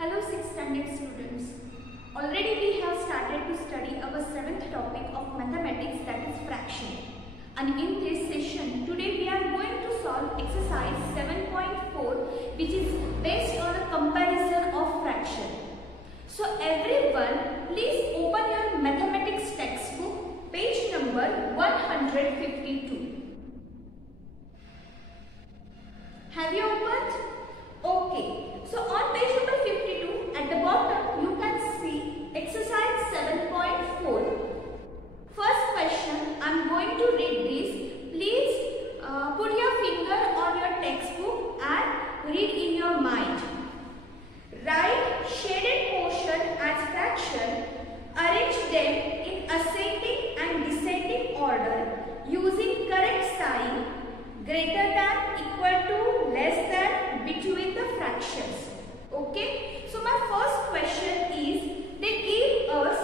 Hello 6th standard students. Already we have started to study our 7th topic of mathematics, that is fraction. And in this session today we are going to solve exercise 7.4, which is based on a comparison of fraction. So everyone please open your mathematics textbook, page number 152. Have you opened? Okay. So on page number 52, at the bottom you can see exercise 7.4. First question, I am going to read this. Please put your finger on your textbook and read in your mind. Write shaded portion as fraction. Arrange them in ascending and descending order using correct sign, greater than, equal to, less than, between the fractions. Okay. So my first question is, they give us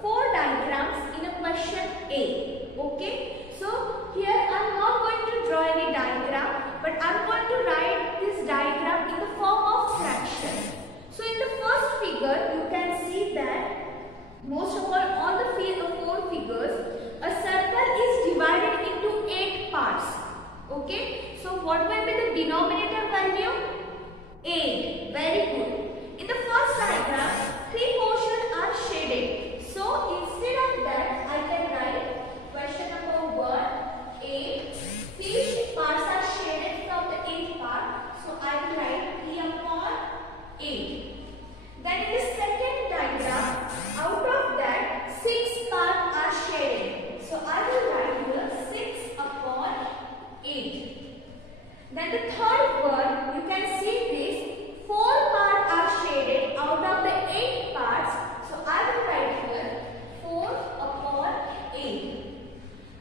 4 diagrams in a question A. Okay. So here I am not going to draw any diagram, but I am going to write this diagram in the form of fractions. So in the first figure you can see that most of all the 4 figures, a circle is divided into 8 parts. Okay. So what will be the denominator value? 8. Very good. In the first diagram, 3 portions are shaded. So instead of that, I can write question number 1, 8. 3 parts are shaded from the 8 part. So I will write 3 upon 8. Then in the second diagram, out of that, 6 parts are shaded. So I will write here 6 upon 8. Then the third one, you can see this, 4 parts are shaded out of the 8 parts. So I will write here 4 upon 8.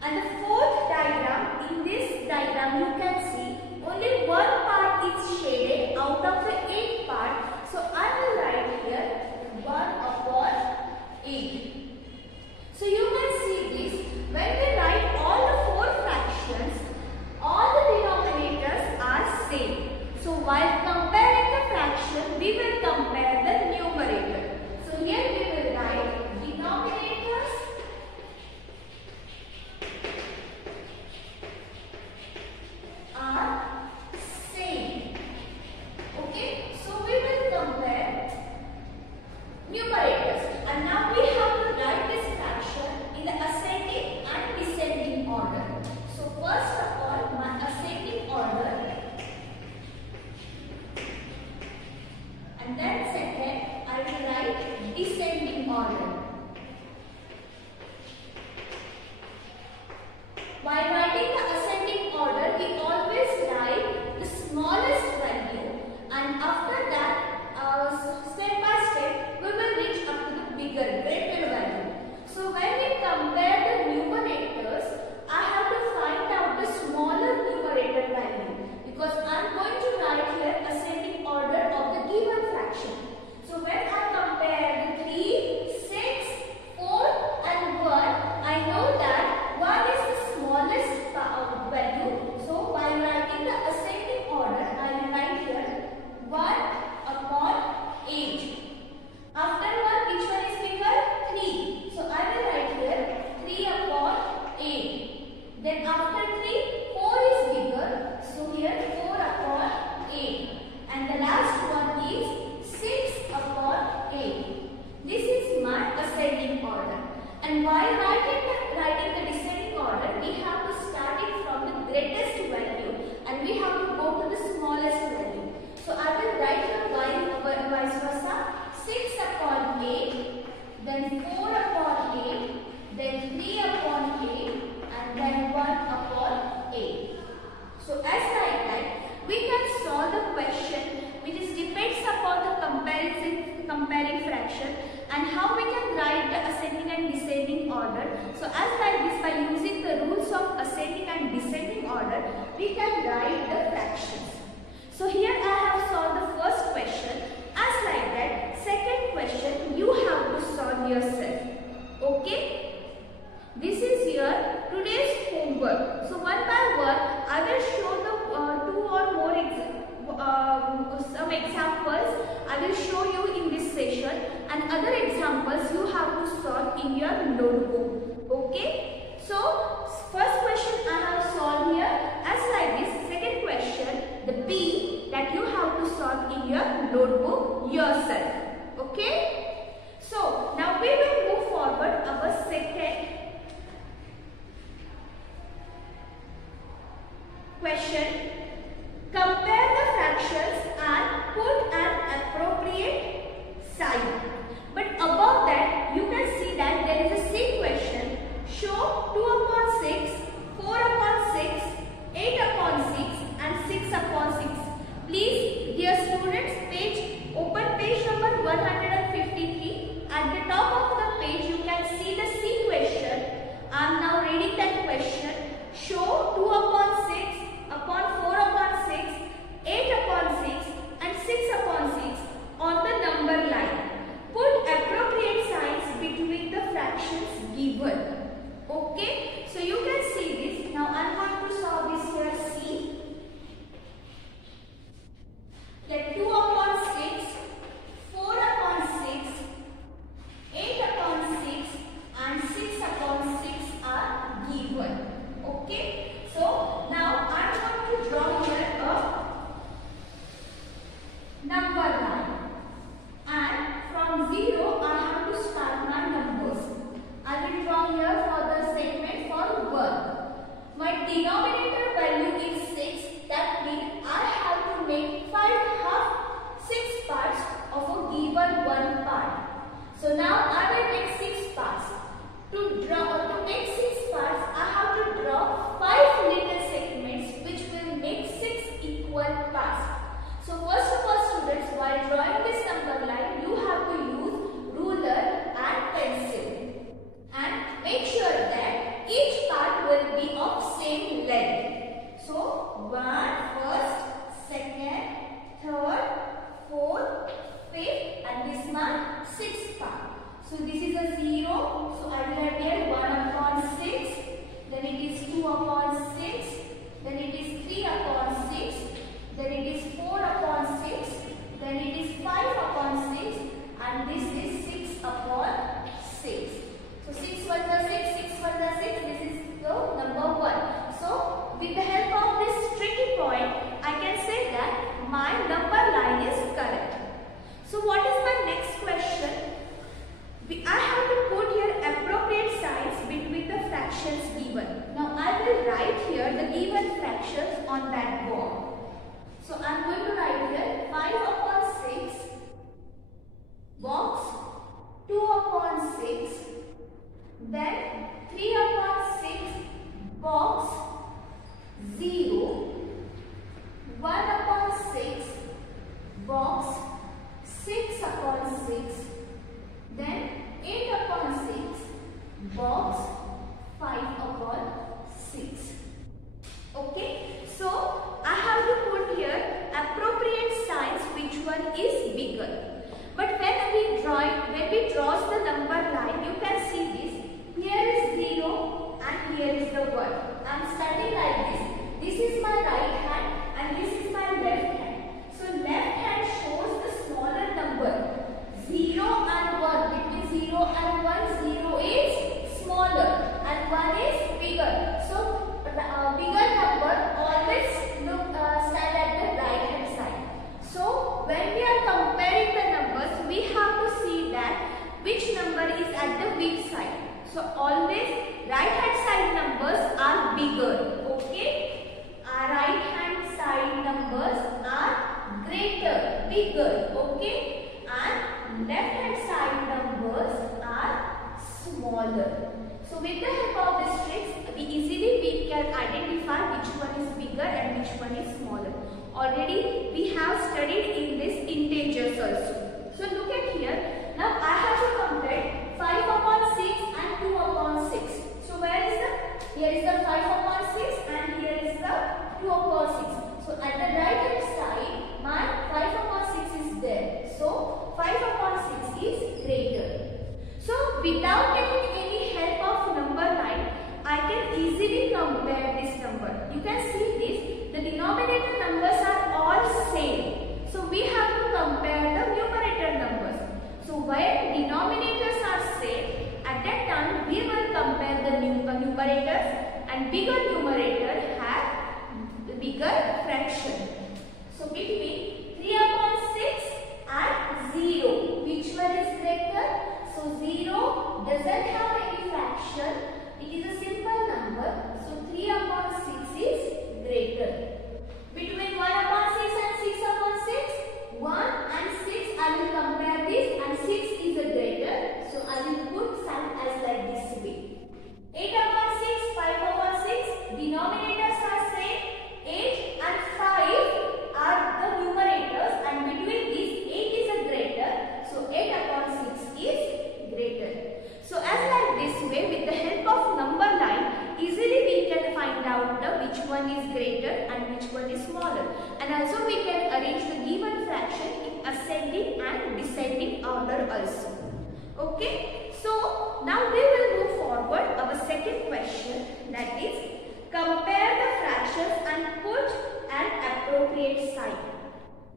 And the fourth diagram, in this diagram you can see only 1 part is shaded out of the 8 parts. So I will write here 1 upon 8. So you can see this, when we write all the 4 fractions, all the denominators are same. So while comparing the fraction, we will compare the numerator. So here we will write denominators are same. Okay. So we will compare numerators. And now we have to write this fraction in the ascending and descending order. So first of all, my ascending order, and then second I will write descending order. While writing the ascending order, we always write the smallest value, and after that step by step we will reach up to the bigger, greater value. So when we compare the numerators, I have to find out the smaller numerator value, because I am going to write here ascending order of the given fraction. So when I compare the 3, 6, 4 and 1, I know that 1 is the smallest value. So while writing the ascending order, I will write here 1 upon 8. After 1, which one is bigger? 3. So I will write here 3 upon 8. Then after 3, 4 is bigger. So here 4 upon 8. And the last one is 6 upon 8. This is my ascending order. And while writing the descending order, we have to start it from the greatest value and we have to go to the smallest value. So I will write here vice versa. 6 upon 8, then 4 upon 8, then 3 upon 8, and then 1 upon 8. So as like that, we can solve the question which depends upon the comparing fraction, and how we can write the ascending and descending order. So as like this, by using the rules of ascending and descending order, we can write the fractions. So here I have solved the first question. As like that, second question you have to solve yourself. Okay. This is your today's homework. So one by one, I will show the 2 or more some examples. I will show you in in your notebook. Okay. So first question I have solved here as like this. Second question, the B that you have to solve in your notebook yourself. Okay. So now we will move forward our second question. Compare the fractions and put an appropriate sign. But above that, you can see that there is a C question. Show 2 upon 6, 4 upon 6, 8 upon 6 and 6 upon 6. Please, dear students, open page number 153. At the top of the page, you can see the C question. I am now reading that question. Show 2 upon 6, upon 4 upon 6, 8 upon 6 and 6 upon 6 on the number line. Put appropriate signs between the fractions given. Okay, so you can see this. Now I am going to solve this here. C. Let 2 upon 6, 4 upon 6, 8 upon 6 and 6 upon 6 are given. Okay, so now I am going to draw here a number line, and from 0 I have to start my numbers. I will draw here for the segment for 1. My denominator value is 6. That means I have to make 6 parts of a given 1 part. So now I will make 6 parts. To make 6 parts, I have to draw 5 little segments which will make 6 equal parts. So first of all, students, while drawing this number line, you have to use ruler and pencil. And make sure that each part will be of same length. So 1, first, second, third, fourth, fifth, and this one 6th part. So this is a 0. So I will have here 1 upon 6. Then it is 2 upon 6. Then it is 3 upon 6. Then it is 4 upon 6. Then it is 5 upon 6. And this is 6 upon 6. So 6 1 the 6, 6 1 the 6. This is the number 1. So with the help of this tricky point, I can say that my number line is correct. So what is my next question? I have to put here appropriate signs between the fractions given. Now I will write here the given fractions on that board. So I am going to write here 5 upon 6, box 2 upon 6, then 3 upon 6, box 0, 1 upon 6, box 6 upon 6, then 8 upon 6, box 5 upon 6. Okay, so I have to put here appropriate signs which one is bigger. But when we draw the number line, you can see this. Here is 0 and here is the 1. I am starting like this. This is my right hand and this is my left hand. So left hand shows the smaller number. 0 and 1, between 0 and 1, 0 is smaller and 1 is bigger. So bigger number always stand at the right hand side. So when we are comparing the numbers, we have to see that which number is at the which side. So always right hand side numbers are bigger. Okay, our right hand side numbers are greater, bigger. Okay, and left hand side numbers are smaller. So with the help of these tricks, we can identify which one is bigger and which one is smaller. Already we have studied in this integers also. So look at here. Now I have to compare 5 upon 6 and 2 upon 6. So where is the? Here is the 5 upon 6 and here is the 2 upon 6. So at the right hand side, my 5 upon 6 is there. So 5 upon 6 is greater. So without taking any help of number line, I can easily compare this number. You can see this. The denominator numbers are all same. So we have to compare the numerator numbers. So where denominators are same, at that order also. Okay, so now we will move forward our second question, that is compare the fractions and put an appropriate sign.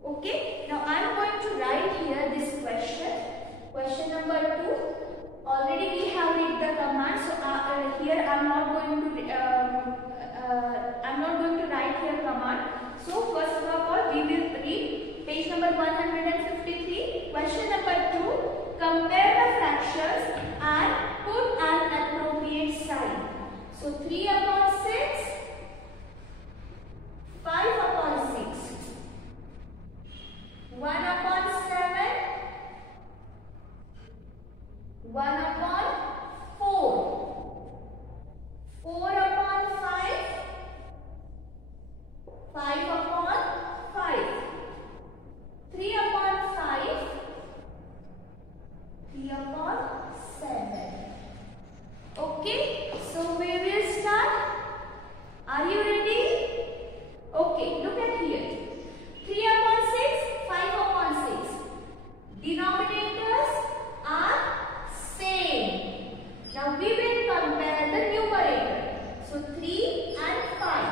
Okay, now I am going to write here this question. Question number 2. Already we have read the command, so here I am not going to write here command. So first of all we will read page number 153. Question number 2. Compare the fractions and put an appropriate sign. So 3 upon 6, 5 upon 6, 1 upon 7, 1 upon 4, 4 upon 5, 5 upon 5, 3 upon 5, 3 upon 7. Okay, so we will start. Are you ready? Okay, look at here. 3 upon 6, 5 upon 6. Denominators are same. Now we will compare the numerator. So 3 and 5.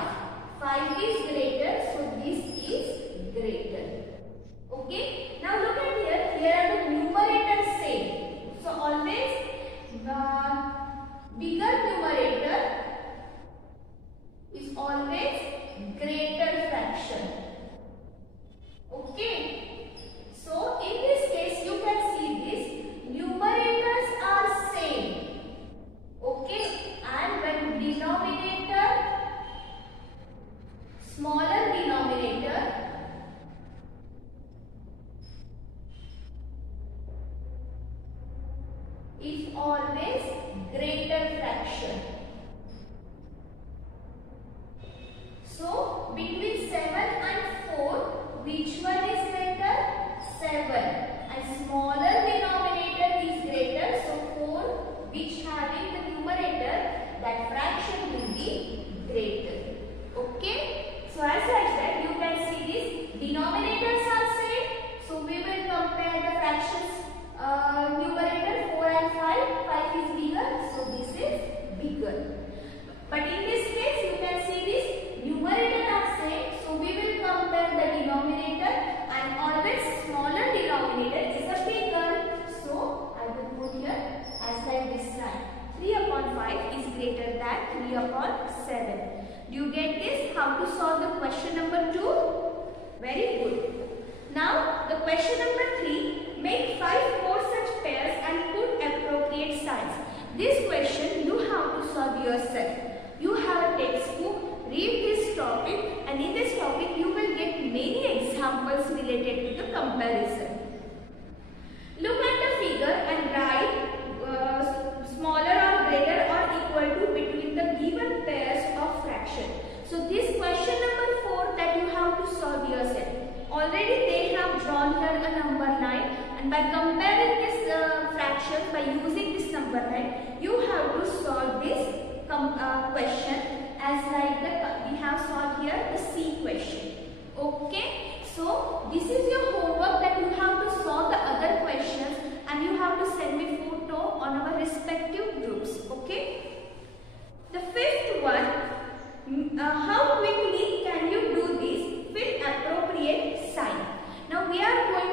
5 is greater, so this is greater. Okay, now look at here. Here are the numerators same. So always bigger numerator is always greater fraction. Okay, so in this case you can see this numerators are same. Okay, and when denominator, smaller denominator, is always greater fraction. So between 7 and 4, which one is greater? 7. And smaller denominator is greater, so 4, which having the numerator, that fraction will be greater. Okay, so as I said, you can see this denominators are same, so we will compare the fractions. Numerator 4 and 5, 5 is bigger, so this is bigger. But in this case, you can see this numerator are same, so we will compare the denominator, and always smaller denominator is a bigger. So I will put here as like this sign. 3 upon 5 is greater than 3 upon 7. Do you get this? How to solve the question number 2? Very good. Now the question number 3. Make 5 more such pairs and put appropriate signs. This question you have to solve yourself. You have a textbook, read this topic, and in this topic you will get many examples related to the comparison. Look at the figure and write smaller or greater or equal to between the given pairs of fraction. So this question number 4 that you have to solve yourself. Already they have drawn here a number line, and by comparing this fraction, by using this number line, you have to solve this question as like we have solved here the C question. Okay, so this is your homework that you have to solve the other questions, and you have to send me photo on our respective groups. Okay, the fifth one, how quickly can you do this with appropriate sign? Now we are going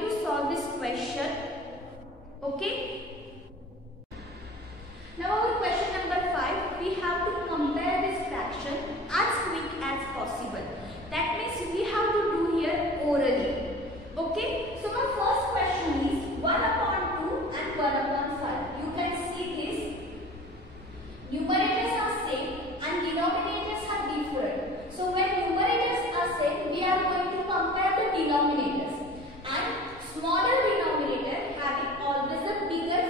to solve this question. Okay, now our question number 5, we have to compare this fraction as quick as possible. That means we have to do here orally. Okay, so my first question is 1 upon 2 and 1 upon 5. You can see this. Numerators are same and denominators are different. So when numerators are same, we are going to compare the denominators. And smaller denominator having always a bigger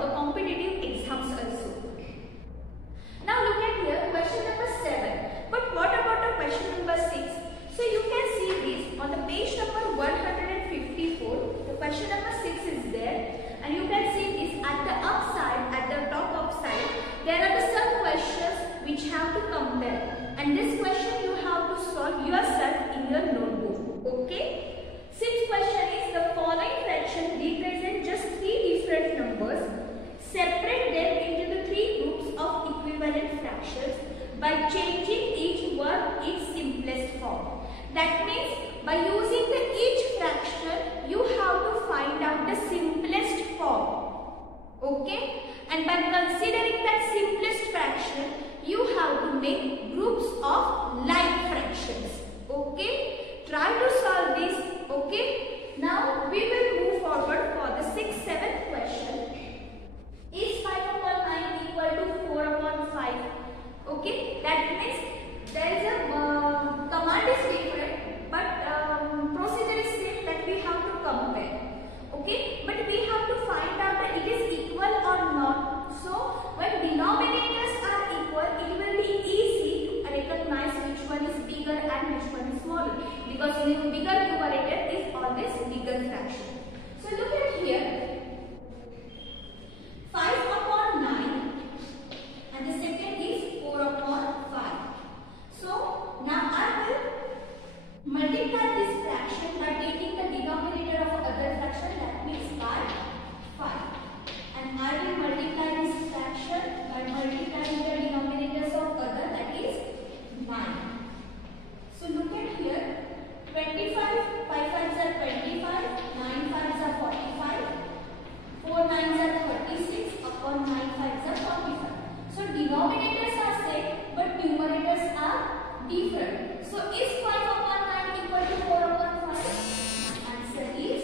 the competitive exams also. Now look at here, question number 7. But what about the question number 6? So you can see this on the page number 154. The question number 6 is there, and you can see this at the upside, at the top upside. There are some questions which have to compare, and this question you have to solve yourself in your notebook. Okay. Sixth question is the following fraction represent just 3 different numbers. Separate them into the 3 groups of equivalent fractions by changing each one its simplest form. That means by using the each fraction, you have to find out the simplest form. Okay? And by considering that simplest fraction, you have to make groups of like fractions. Okay? Try to solve this. Okay? Now we will move forward for the 6th, 7th question. Is 5 upon 9 equal to 4 upon 5? Okay? That means there is a command is different, but procedure is same, that we have to compare. Okay? But we have to find out that it is equal or not. So when denominators are equal, it will be easy to recognize which one is bigger and which one is smaller, because bigger numerator is always bigger fraction. So look at here, 5 upon 9 and the second is 4 upon 5. So now I will multiply this fraction by taking the denominator of other fraction, that means by 5. And I will multiply this fraction by multiplying the denominators of other, that is 9. So look at here, 25, 5 5s are 25, 9 5s are 45, 4 9s are 36, upon 9 5s are 45. So denominators are same, but numerators are different. So is 5 upon 9 equal to 4 upon 5? My answer is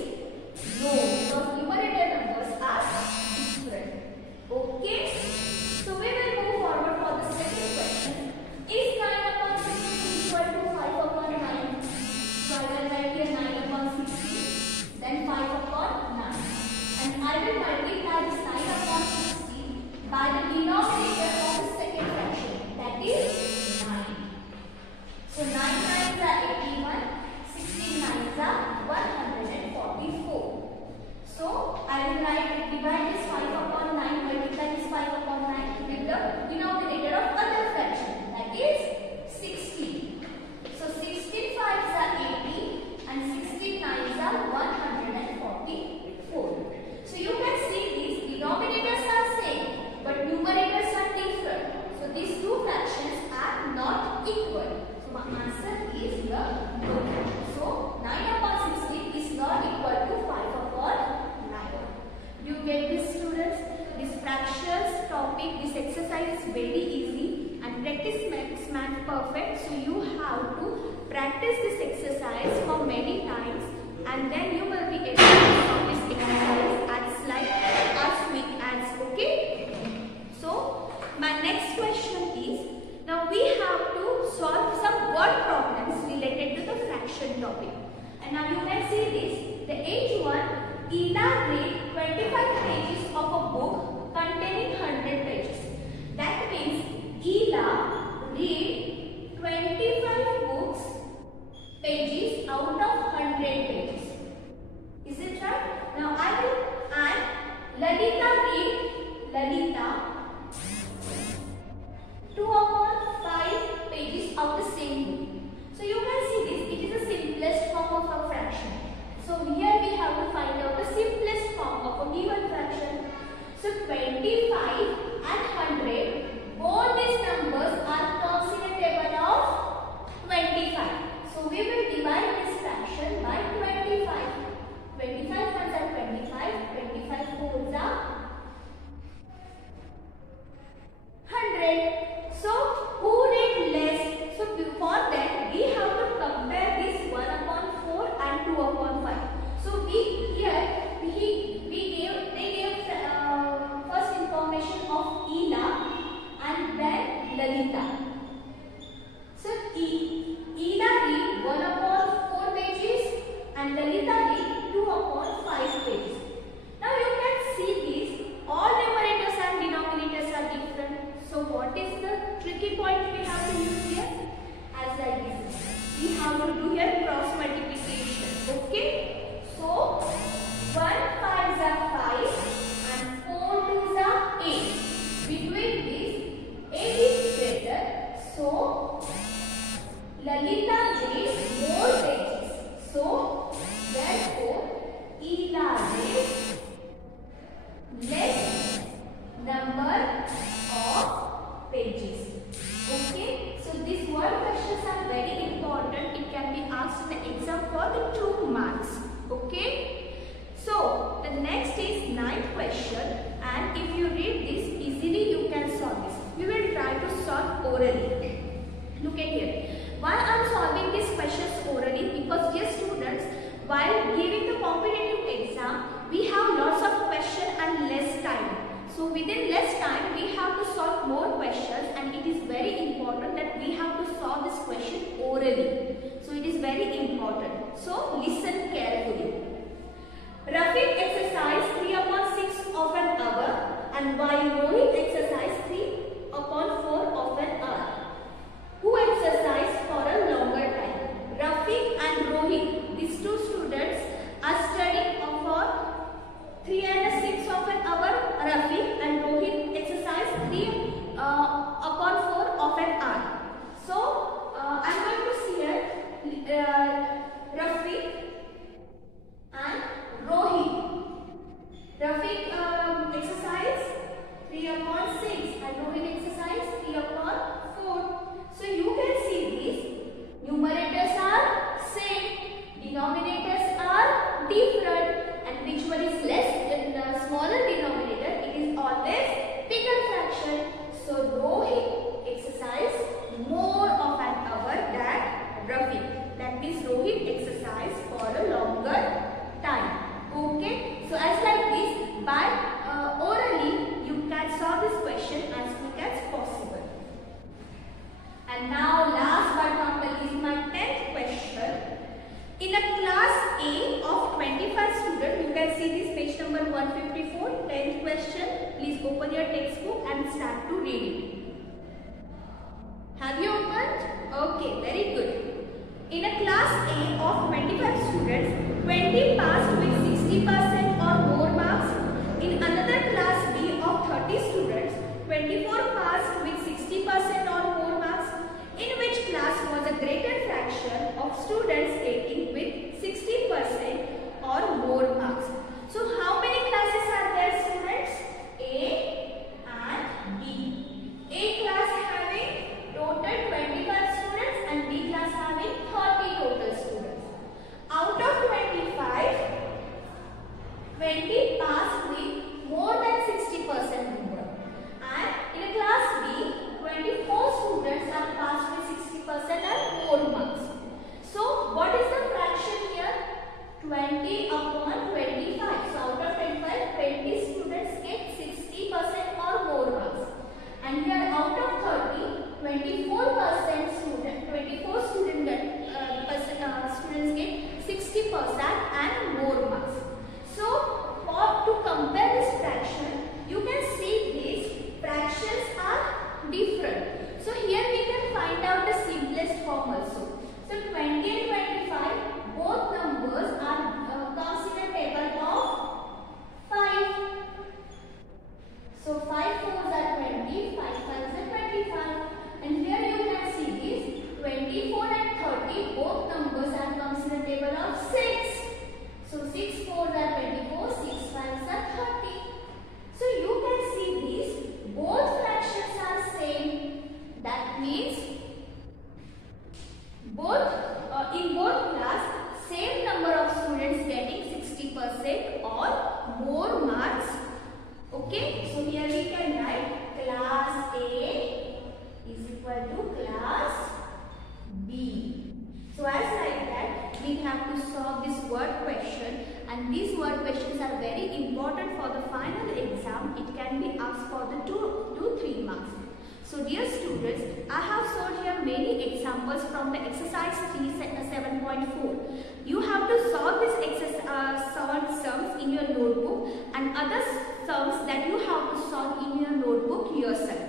no, because numerator numbers are different. Okay? So we will move forward for the second question. Is 9 upon 16 equal to 5 upon 9? So I will write here 9 upon 16, then 5 upon 9. And I will multiply this 9 upon 16 by the denominator of the second fraction, that is 9. So 9 9s are 81, 16 9s are 144. So I will divide this 5 upon 9, multiply this 5 upon 9 with the denominator of other fraction, that is 16. So 16 5s are 80 and 16 9s are 144. So you can see these denominators are same, but numerators are different. So these two fractions are not equal. So my answer is here no. So 9 upon 16 is not equal to 5 upon 9. You get this, students? This fractions topic, this exercise is very easy and practice makes math perfect. So you have to practice this exercise for many times, and then you will be able to solve this exercise as quick as okay. So my next question is, now we have to solve some word problems related to the fraction topic. And now you can see this, the age 1, Ela read 25 pages of a book containing 100 pages. That means Ela read 25 books pages out of 100 pages. Is it right? Now I will add Lalita 2 upon 5 pages of the same book. So you can see this, it is the simplest form of a fraction. So here we have to find out the simplest form of a given fraction. So 25 and 100, both these numbers are terms in a table of 25. So we will divide this fraction by 25. 25 ones are 25, 25 fours are 100. So who read less? So for that we have to compare this 1 upon 4 and 2 upon 5. So they gave solve orally. Look at here. Why I am solving these questions orally? Because dear students, while giving the competitive exam, we have lots of questions and less time. So within less time, we have to solve more questions, and it is very important that we have to solve this question orally. So it is very important. So listen carefully. Roughing exercise 3/6 of an hour, and while Rohit exercise 3/4 of an hour. Who exercise for a longer time? Rafiq and Rohit, these two students are studying for 3/6 of an hour. Rafiq and Rohit exercise 3/4 of an hour. So I am going to see here Rafiq and Rohit. Rafiq exercise 3/6 and Rohit exercise 3/4. So you can see these numerators are same, denominators are different, and which one is less than the smaller denominator, it is always bigger fraction. So Rohit exercise more of an hour than Rafiq. That means Rohit exercise for a longer time. Okay. So as like this, by orally you can solve this question as quick as possible. And now last but not the least, my 10th question. In a class A of 25 students, you can see this page number 154, 10th question. Please open your textbook and start to read it. Have you opened? Okay, very good. In a class A of 25 students, 20 passed with 60% or more marks. In another class B of 30 students, 24 passed with 60% or more marks. In which class was a greater fraction of students taking with 60% or more marks? So how many classes are there, students? A and B. A class having total 25 students and B class having 30 total students. Out of 25, 20 passed with more than 60% number. And in a class B, 24 students are passed with 60% and more marks. So what is the fraction here? 20/25. So out of 25, 20 students get 60% or more marks. And here out of 30, 24% students get 60% and more marks. So to compare this fraction, you can see these fractions are different. So here we can find out the simplest form also. So 20 and 25, both numbers are comes in a table of 5. So 5 4s are 20, 5 5s are 25. And here you can see this 24 and 30, both numbers are comes in a table of 6. So 6 4s are 24, 6 5s are 30. So you can see these both fractions are same. That means in both class, same number of students getting 60% or more marks. Okay, so here we can write class A is equal to class B. So as like that, we have to solve this word question, and these word questions are very important for the final exam. It can be asked for the 2-3 marks. So dear students, I have shown here many examples from the exercise 3.7.4. You have to solve this sums in your notebook and other sums that you have to solve in your notebook yourself.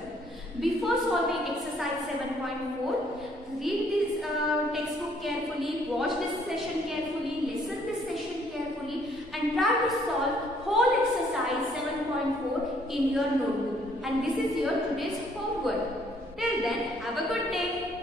Before solving exercise 7.4, read this textbook carefully, watch this session carefully, listen this session carefully, and try to solve whole exercise 7.4 in your notebook. And this is your today's homework. Till then, have a good day.